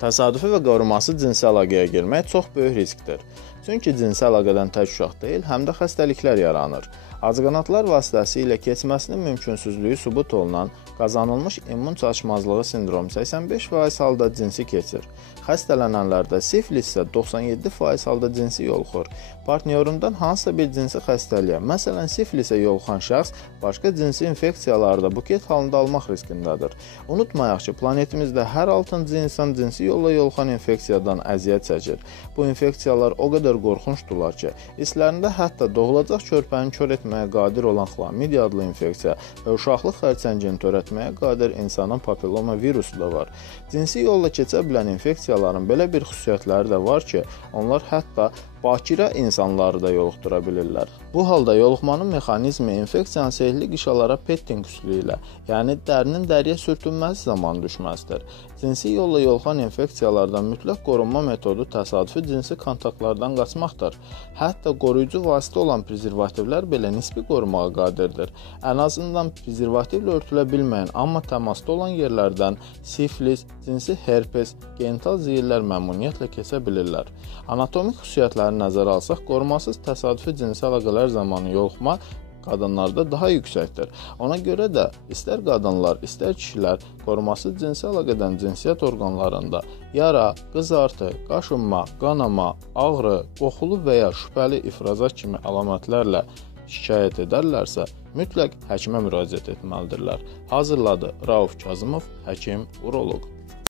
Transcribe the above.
Təsadüfi və qorumasız cinsi əlaqəyə girmək çox böyük riskdir. Çünki cinsi əlaqədən tək uşaq deyil, həm də xəstəliklər yaranır. Ağcaqanadlar vasitəsilə keçməsinin mümkünsüzlüyü sübut olunan qazanılmış immun çatışmazlığı sindromu 85% halda cinsi keçir. Xəstələnənlərdə sifilis isə 97% halda cinsi yoluxur. Partnyorundan hansısa bir cinsi xəstəliyə, məsələn sifilisə yoluxan şəxs başqa cinsi infeksiyaları da buket halında almaq riskindədir. Unutmayaq ki, planetimizdə hər 6-cı insan cinsi yolla yoluxan infeksiyadan əziyyət çəkir. Bu infeksiyalar o qədər qorxuncdurlar ki, içlərində hətta doğulacaq körpəni kör etməyə qadir olan xlamidiya adlı infeksiya və uşaqlıq xərçəngini törətməyə qadir insanın papilloma virusu da var. Cinsi yolla keçə bilən infeksiyaların belə bir xüsusiyyətləri də var ki, onlar hətta bakirə insanları da yoluxdura bilirlər. Bu halda yoluxmanın mexanizmi infeksiyanın sehirli qişalara petting üsulu ilə, yəni dərinin dəriyə sürtünməsi zamanı düşməsidir. Cinsi yolla yoluxan infeksiyalardan mütləq qorunma metodu təsadüfi cinsi kontaktlardan qaçmaqdır. Hətta qoruyucu vasitə olan prezervativlər belə nisbi qorumağa qadirdir. Ən azından prezervativlə örtülə bilməyən, amma təmasda olan yerlərdən sifilis, cinsi herpes, genital ziyillər məmnuniyyətlə keçə bilirlər. Anatomik xüsusiyyətləri nəzərə alsaq, qorumasız təsadüfi cinsi əlaqələr zamanı yoluxma qadınlarda daha yüksəkdir. Ona görə də istər qadınlar, istər kişilər qorumasız cinsi əlaqədən cinsiyyət orqanlarında yara, qızartı, qaşınma, qanama, ağrı, qoxulu və ya şübhəli ifrazat kimi əlamətlərlə şikayət edərlərsə, mütləq həkimə müraciət etməlidirlər. Hazırladı Rauf Kazımov, həkim, uroloq.